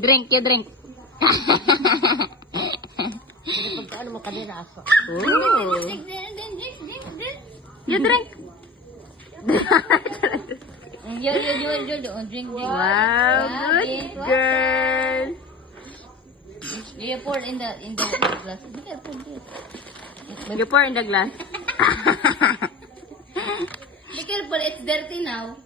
Drink, you drink. Ano mo kanina aso? Ooh. You drink. You drink. Wow, good girl. You pour in the glass. Be careful, dear. You pour in the glass. Be careful, it's dirty now.